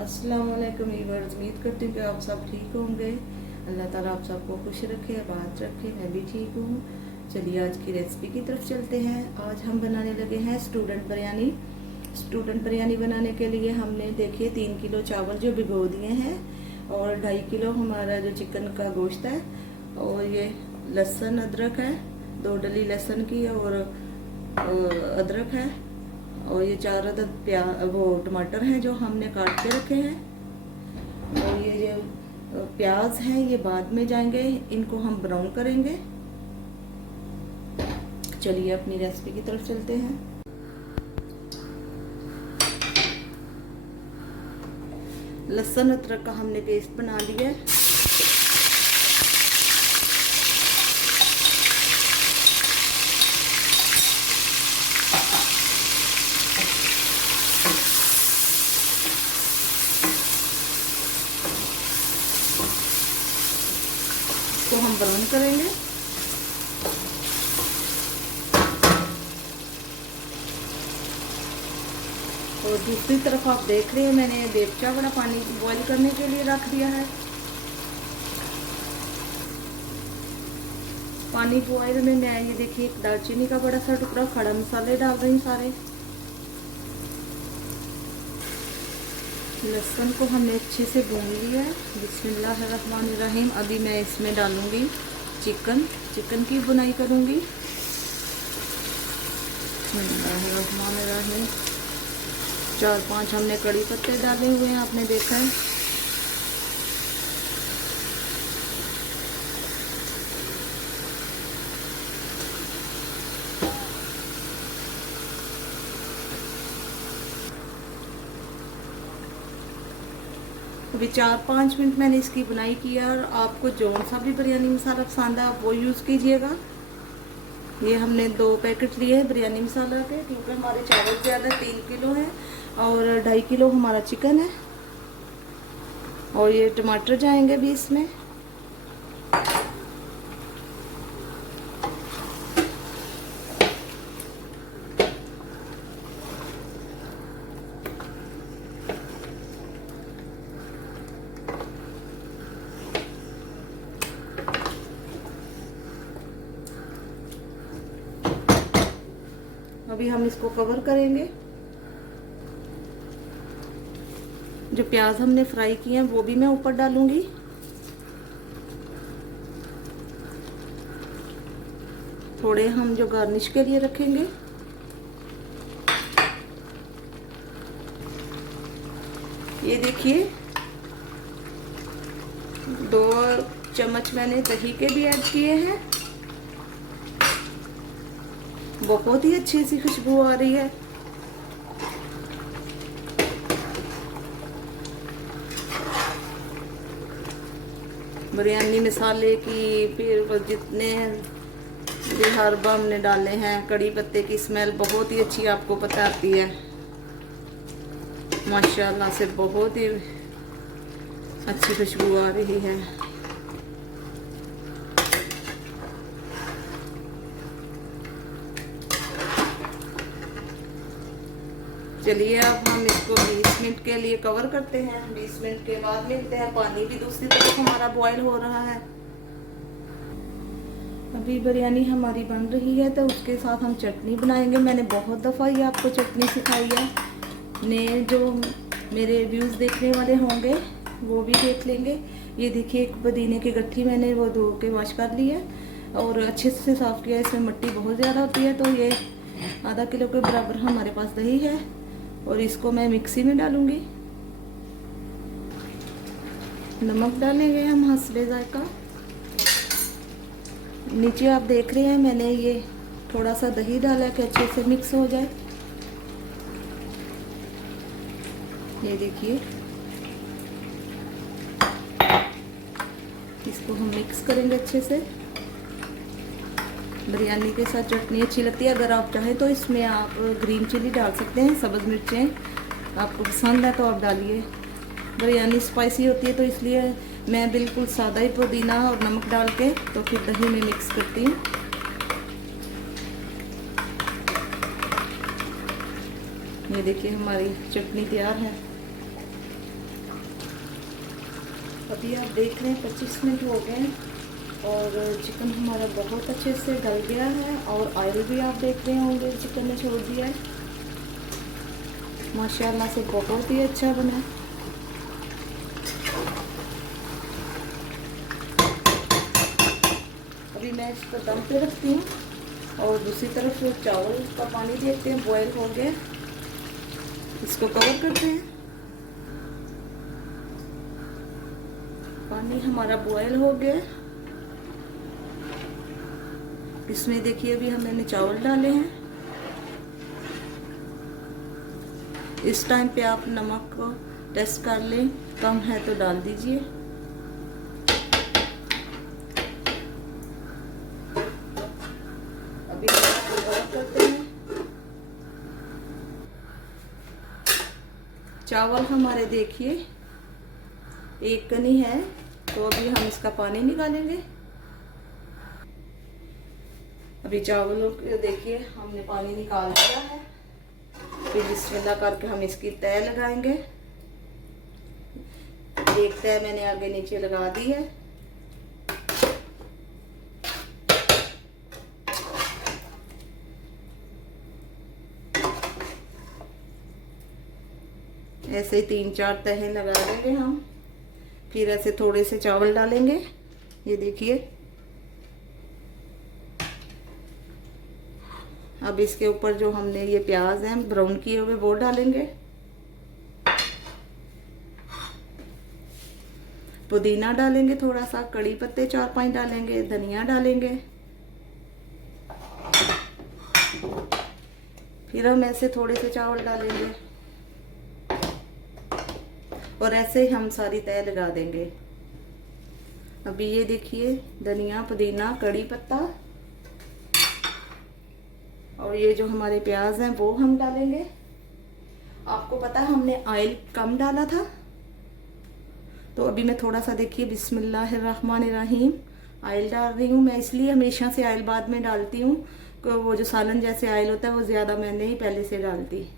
अस्सलाम वालेकुम व्यूअर्स, उम्मीद करती हूँ कि आप सब ठीक होंगे। अल्लाह ताला आप सबको खुश रखे, आबाद रखे। मैं भी ठीक हूँ। चलिए आज की रेसिपी की तरफ चलते हैं। आज हम बनाने लगे हैं स्टूडेंट बिरयानी। स्टूडेंट बिरयानी बनाने के लिए हमने देखिए 3 किलो चावल जो भिगो दिए हैं और 2.5 किलो हमारा जो चिकन का गोश्त है, और ये लहसुन अदरक है, 2 डली लहसुन की और अदरक है, और ये 4 अदद वो टमाटर हैं जो हमने काट के रखे हैं। और ये जो प्याज हैं ये बाद में जाएंगे, इनको हम ब्राउन करेंगे। चलिए अपनी रेसिपी की तरफ चलते हैं। लहसुन अदरक का हमने पेस्ट बना लिया है। इसको हम ब्राउन करेंगे। और दूसरी तरफ आप देख रहे हैं मैंने देवचा बड़ा पानी बॉईल करने के लिए रख दिया है। पानी बॉईल में मैं ये देखिए एक दालचीनी का बड़ा सा टुकड़ा, खड़ा मसाले डाल रही हूँ सारे। लहसुन को हमने अच्छे से भून लिया है। बिस्मिल्लाहिर्रहमानिर्रहीम। अभी मैं इसमें डालूंगी चिकन की बुनाई करूंगी। बिस्मिल्लाहिर्रहमानिर्रहीम। 4-5 हमने कड़ी पत्ते डाले हुए हैं, आपने देखा है। अभी 4-5 मिनट मैंने इसकी बुनाई किया। और आपको जौन सा भी बिरयानी मसाला पसंद है आप वो यूज़ कीजिएगा। ये हमने 2 पैकेट लिए हैं बिरयानी मसाला के, क्योंकि हमारे चावल ज़्यादा 3 किलो हैं और 2.5 किलो हमारा चिकन है। और ये टमाटर जाएंगे भी इसमें। अभी हम इसको कवर करेंगे। जो प्याज हमने फ्राई किए हैं वो भी मैं ऊपर डालूंगी। थोड़े हम जो गार्निश के लिए रखेंगे। ये देखिए 2 चम्मच मैंने दही के भी ऐड किए हैं। बहुत ही अच्छी सी खुशबू आ रही है। बिरयानी मसाले की, फिर जितने भी हर्ब हमने डाले हैं, कड़ी पत्ते की स्मेल बहुत ही अच्छी आपको पता आती है। माशाल्लाह से बहुत ही अच्छी खुशबू आ रही है। चलिए अब हम इसको 20 मिनट के लिए कवर करते हैं। 20 मिनट के बाद मिलते हैं। पानी भी दूसरी तरफ हमारा बॉईल हो रहा है। अभी बिरयानी हमारी बन रही है तो उसके साथ हम चटनी बनाएंगे। मैंने बहुत दफ़ा ये आपको चटनी सिखाई है। ने जो मेरे व्यूज़ देखने वाले होंगे वो भी देख लेंगे। ये देखिए एक पुदीने की गट्ठी मैंने वो धो के वॉश कर ली है और अच्छे से साफ़ किया। इसमें मिट्टी बहुत ज़्यादा होती है। तो ये आधा किलो के बराबर हमारे पास दही है और इसको मैं मिक्सी में डालूंगी। नमक डालेंगे हम हस्बे जायका। नीचे आप देख रहे हैं मैंने ये थोड़ा सा दही डाला कि अच्छे से मिक्स हो जाए। ये देखिए इसको हम मिक्स करेंगे अच्छे से। बिरयानी के साथ चटनी अच्छी लगती है। अगर आप चाहें तो इसमें आप ग्रीन चिली डाल सकते हैं, सब्ज़ मिर्चें आपको पसंद है तो आप डालिए। बिरयानी स्पाइसी होती है तो इसलिए मैं बिल्कुल सादा ही पुदीना और नमक डाल के तो फिर दही में मिक्स करती हूँ। ये देखिए हमारी चटनी तैयार है। अभी आप देख रहे हैं 25 मिनट हो गए और चिकन हमारा बहुत अच्छे से गल गया है और ऑयल भी आप देख रहे होंगे चिकन ने छोड़ दिया है। माशाल्लाह से बहुत ही अच्छा बना है। अभी मैं इसको दम पे रखती हूँ और दूसरी तरफ वो चावल का पानी देखते हैं बॉयल हो गया। इसको कवर करते हैं। पानी हमारा बॉयल हो गया। इसमें देखिए अभी हमने चावल डाले हैं। इस टाइम पे आप नमक को टेस्ट कर लें, कम है तो डाल दीजिए। अभी करते हैं। चावल हमारे देखिए एक कनी है, तो अभी हम इसका पानी निकालेंगे। अभी चावलों को देखिए हमने पानी निकाल दिया है। फिर बिस्मिल्लाह करके हम इसकी तह लगाएंगे। एक तह मैंने आगे नीचे लगा दी है। ऐसे ही 3-4 तहें लगा देंगे हम। फिर ऐसे थोड़े से चावल डालेंगे। ये देखिए अब इसके ऊपर जो हमने ये प्याज हैं ब्राउन किए हुए वो डालेंगे। पुदीना डालेंगे थोड़ा सा, कड़ी पत्ते 4-5 डालेंगे, धनिया डालेंगे। फिर हम ऐसे थोड़े से चावल डालेंगे और ऐसे हम सारी तह लगा देंगे। अभी ये देखिए धनिया, पुदीना, कड़ी पत्ता और ये जो हमारे प्याज हैं वो हम डालेंगे। आपको पता है हमने ऑयल कम डाला था, तो अभी मैं थोड़ा सा देखिए बिस्मिल्लाहिर्रहमानिर्रहीम ऑयल डाल रही हूँ। मैं इसलिए हमेशा से ऑयल बाद में डालती हूँ कि वो जो सालन जैसे ऑयल होता है वो ज़्यादा मैं नहीं पहले से डालती।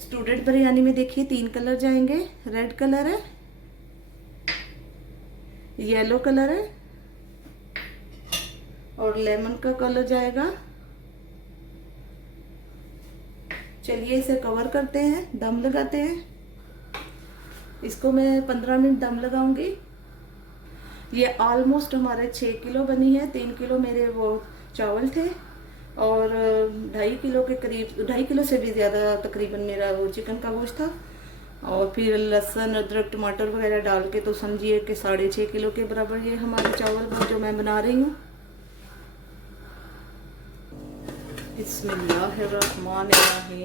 स्टूडेंट बिरयानी में देखिए 3 कलर जाएंगे। रेड कलर है, येलो कलर है और लेमन का कलर जाएगा। चलिए इसे कवर करते हैं, दम लगाते हैं। इसको मैं 15 मिनट दम लगाऊंगी। ये ऑलमोस्ट हमारे 6 किलो बनी है। 3 किलो मेरे वो चावल थे और 2.5 किलो के करीब, 2.5 किलो से भी ज़्यादा तकरीबन मेरा वो चिकन का गोश्त था। और फिर लहसुन, अदरक, टमाटर वगैरह डाल के तो समझिए कि 6.5 किलो के बराबर ये हमारे चावल जो मैं बना रही हूँ। बिस्मिल्लाहिर्रहमानिर्रहीम।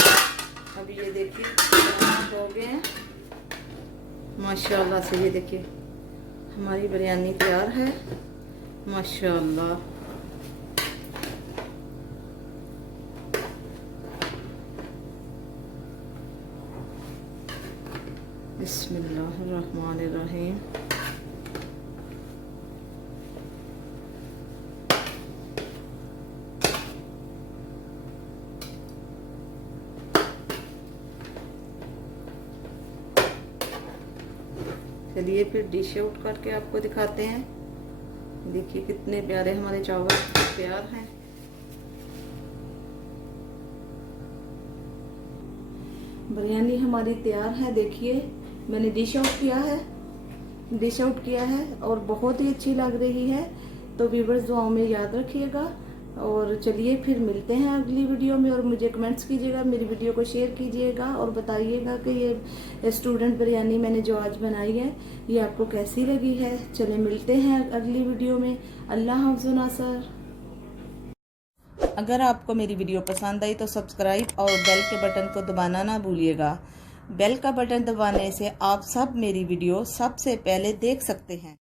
अभी ये देखिए हो गए हैं माशाल्लाह से। ये देखिए हमारी बिरयानी तैयार है माशाल्लाह। बिस्मिल्लाहिर्रहमानिर्रहीम। चलिए फिर डिश आउट करके आपको दिखाते हैं। देखिए कितने प्यारे हमारे चावल तैयार हैं। बिरयानी हमारी तैयार है। देखिए मैंने डिश आउट किया है और बहुत ही अच्छी लग रही है। तो व्यूअर्स दुआओं में याद रखिएगा और चलिए फिर मिलते हैं अगली वीडियो में। और मुझे कमेंट्स कीजिएगा, मेरी वीडियो को शेयर कीजिएगा और बताइएगा कि ये स्टूडेंट बिरयानी मैंने जो आज बनाई है ये आपको कैसी लगी है। चले मिलते हैं अगली वीडियो में। अल्लाह हाफ़िज़ नासर। अगर आपको मेरी वीडियो पसंद आई तो सब्सक्राइब और बेल के बटन को दबाना ना भूलिएगा। बेल का बटन दबाने से आप सब मेरी वीडियो सबसे पहले देख सकते हैं।